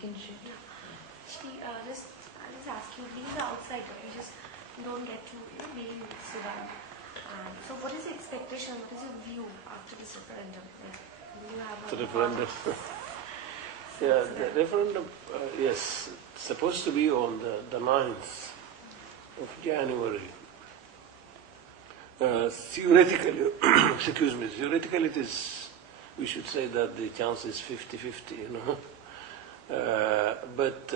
kinship. Actually, I'll just ask you, being the outsider, you just don't get to be in Sudan. So what is the expectation, what is your view after this referendum? Do you have a... The referendum. Yeah, the referendum, yes, it's supposed to be on the 9th of January. Theoretically, excuse me, theoretically it is, we should say that the chance is 50-50, you know. But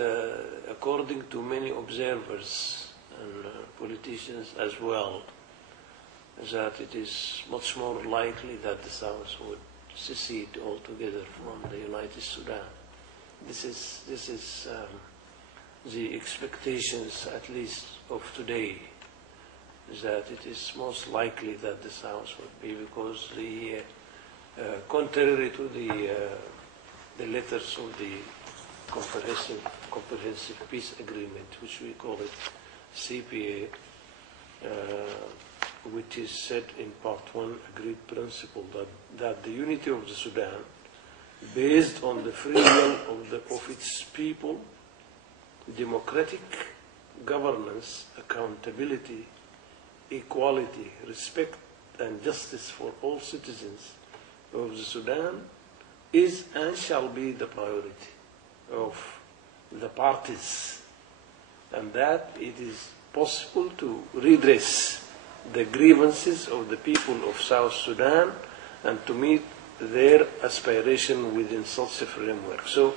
according to many observers and politicians as well, that it is much more likely that the South would secede altogether from the United Sudan. This is the expectations, at least of today, that it is most likely that the South would be, because the contrary to the letters of the comprehensive peace agreement, which we call it CPA, which is said in Part 1, agreed principle that the unity of the Sudan, based on the free will of its people, democratic governance, accountability, equality, respect and justice for all citizens of the Sudan, is and shall be the priority of the parties, and that it is possible to redress the grievances of the people of South Sudan and to meet their aspiration within such a framework. So,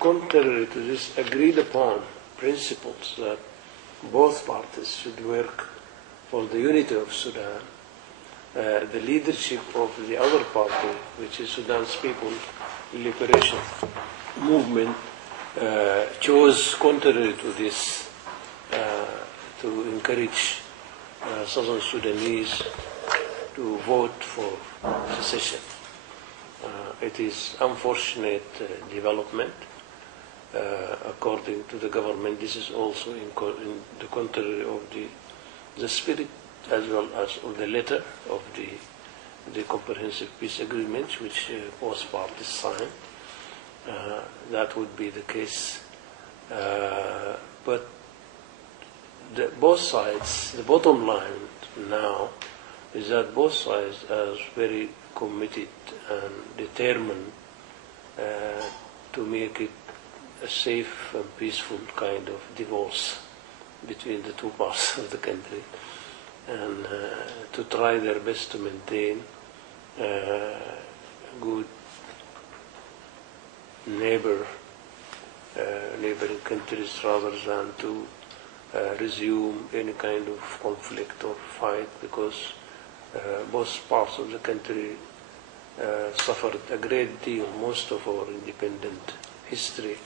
contrary to this agreed upon principles that both parties should work for the unity of Sudan, the leadership of the other party, which is Sudan's People Liberation Movement, chose, contrary to this, to encourage Southern Sudanese to vote for secession. It is unfortunate development. According to the government, this is also in the contrary of the spirit as well as of the letter of the comprehensive peace agreement, which both parties signed. That would be the case. But both sides, the bottom line now is that both sides are very committed and determined to make it a safe and peaceful kind of divorce between the two parts of the country, and to try their best to maintain good neighboring countries rather than to resume any kind of conflict or fight, because both parts of the country suffered a great deal, most of our independent history,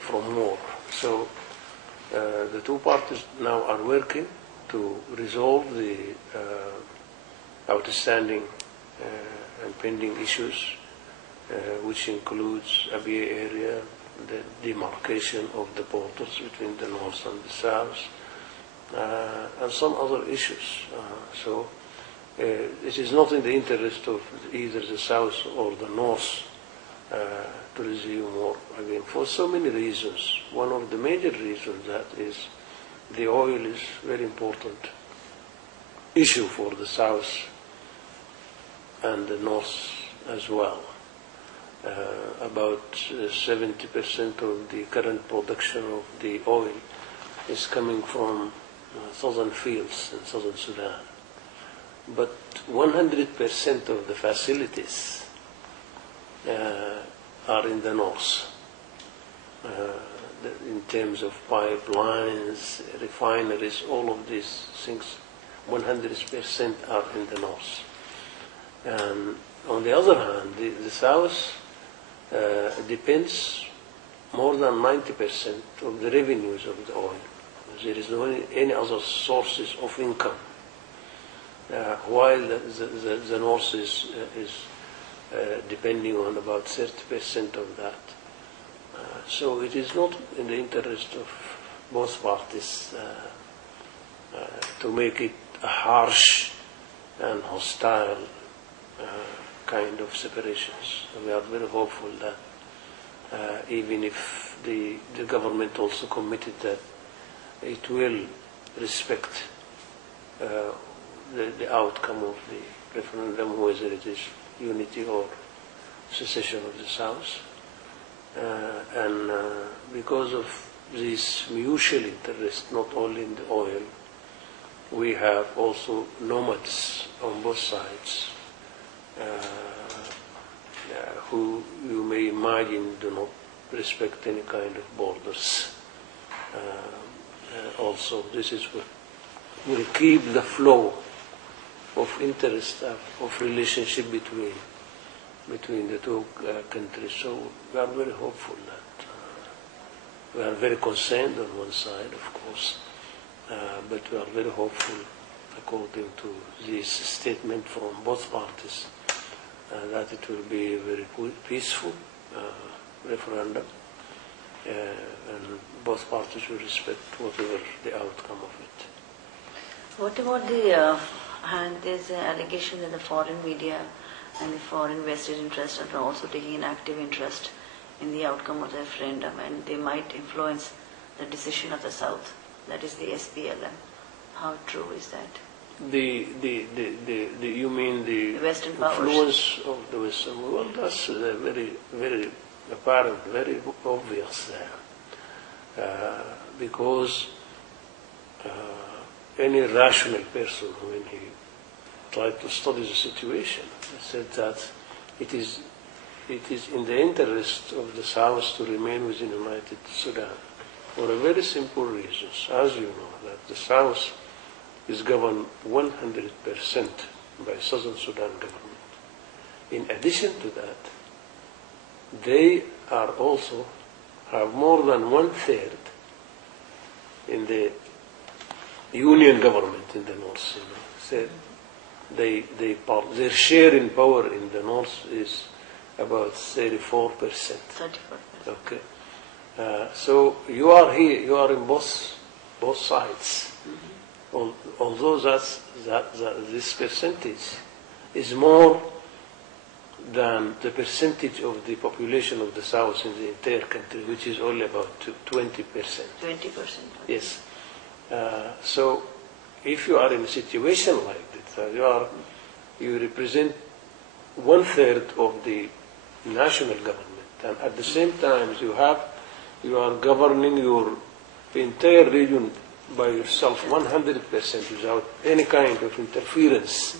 from war. So the two parties now are working to resolve the outstanding and pending issues, which includes Aabc area, the demarcation of the borders between the north and the south, and some other issues. So it is not in the interest of either the south or the north to resume war again, for so many reasons. One of the major reasons that is the oil is a very important issue for the south and the north as well. About 70% of the current production of the oil is coming from southern fields in southern Sudan. But 100% of the facilities are in the north, in terms of pipelines, refineries, all of these things, 100% are in the north. And on the other hand, the south depends more than 90% of the revenues of the oil. There is no any other sources of income, while the north is depending on about 30% of that. So it is not in the interest of both parties to make it a harsh and hostile kind of separations. We are very hopeful that even if the government also committed that it will respect the outcome of the referendum, whether it is unity or secession of the South. And because of this mutual interest, not only in the oil, we have also nomads on both sides who you may imagine do not respect any kind of borders. Also, this is what will keep the flow of interest, of relationship between the two countries. So we are very hopeful that we are very concerned on one side, of course, but we are very hopeful, according to this statement from both parties, that it will be a very peaceful referendum, and both parties will respect whatever the outcome of it. What about there's an allegation that the foreign media and the foreign vested interests are also taking an active interest in the outcome of the referendum, and they might influence the decision of the South, that is the SPLM. How true is that? You mean the Western influence of the Western world? That's very, very apparent, very obvious there, because any rational person, when he tried to study the situation, said that it is in the interest of the South to remain within United Sudan for a very simple reason. As you know, that the South is governed 100% by Southern Sudan government. In addition to that, they are also have more than 1/3 in the union government in the north. So their share in power in the north is about 34%. 34%. Okay. So you are here, you are in both sides. Mm-hmm. Although this percentage is more than the percentage of the population of the South in the entire country, which is only about 20%. 20%. Yes. So if you are in a situation like this, you represent 1/3 of the national government, and at the same time you are governing your entire region by yourself 100% without any kind of interference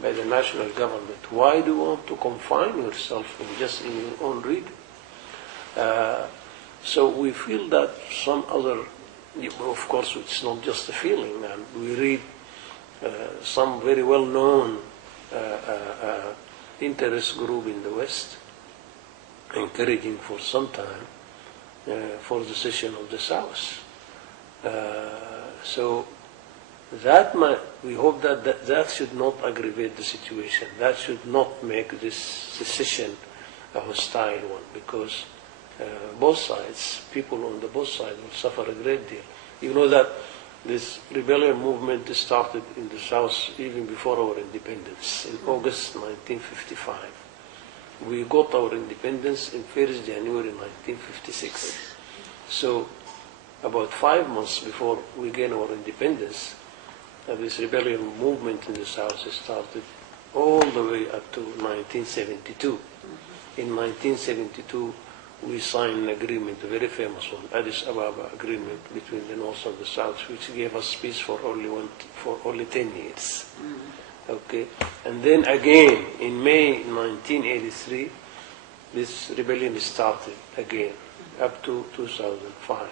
by the national government. Why do you want to confine yourself just in your own region? So we feel that some other, of course it's not just a feeling, and we read some very well-known interest group in the West encouraging for some time for the secession of the South. So we hope that should not aggravate the situation. That should not make this secession a hostile one, because both sides, people on the both sides will suffer a great deal. You know that this rebellion movement started in the South even before our independence, in August 1955. We got our independence in 1st January 1956. So about 5 months before we gained our independence, this rebellion movement in the South started all the way up to 1972. In 1972, we signed an agreement, a very famous one, Addis Ababa agreement between the North and the South, which gave us peace for only 10 years. Okay, and then again in May 1983, this rebellion started again up to 2005.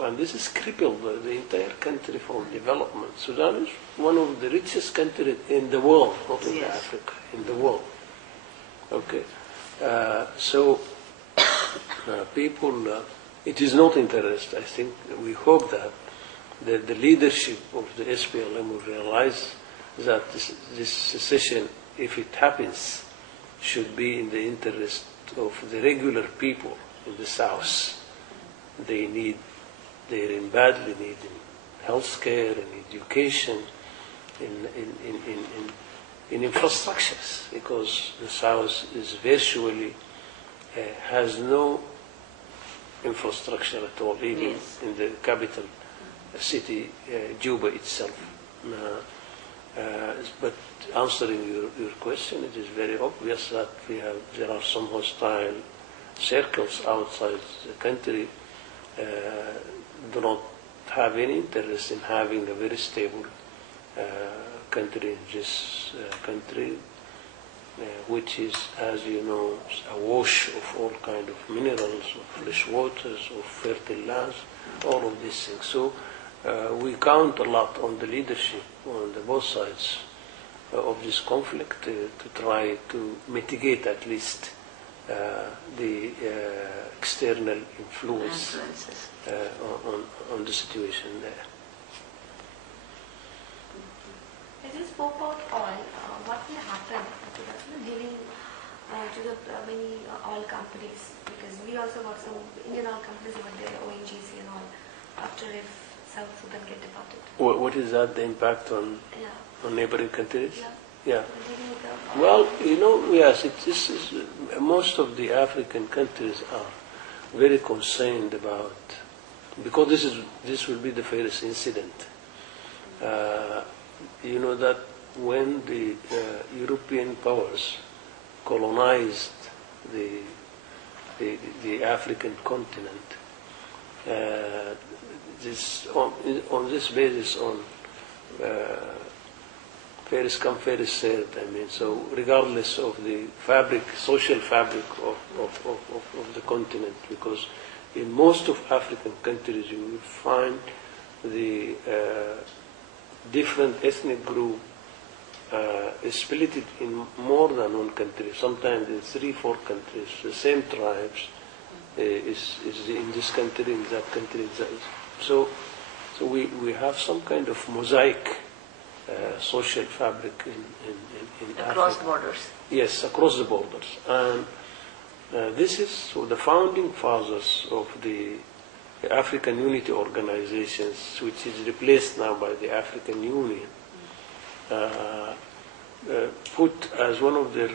And this has crippled the entire country for development. Sudan is one of the richest countries in the world, not in Africa, in the world. Okay. People, it is not interest. I think we hope that the leadership of the SPLM will realize that this secession, if it happens, should be in the interest of the regular people in the South. They badly need health care and education, in infrastructures, because the South is virtually has no infrastructure at all, even Yes. in the capital city, Juba itself. But answering your question, it is very obvious that there are some hostile circles outside the country do not have any interest in having a very stable country in this country, which is, as you know, awash of all kind of minerals, of fresh waters, of fertile lands, all of these things. So we count a lot on the leadership on the both sides of this conflict to try to mitigate at least the external influences on the situation there. As you spoke about oil, what will happen to the giving to the many oil companies? Because we also got some Indian oil companies over there, ONGC and all, after if South Sudan get departed. What is that, the impact on neighboring countries? Yeah. The Well, yes, this is, most of the African countries are very concerned about, because this will be the first incident. You know that when the European powers colonized the African continent, on this basis, on first come, first served. I mean, so regardless of the social fabric of the continent, because in most of African countries you will find the different ethnic group is split in more than one country, sometimes in 3-4 countries. The same tribes is in this country, in that country. So we have some kind of mosaic social fabric in across Africa. borders. Yes, across the borders. And this is so the founding fathers of the African Unity Organizations, which is replaced now by the African Union, put as one of their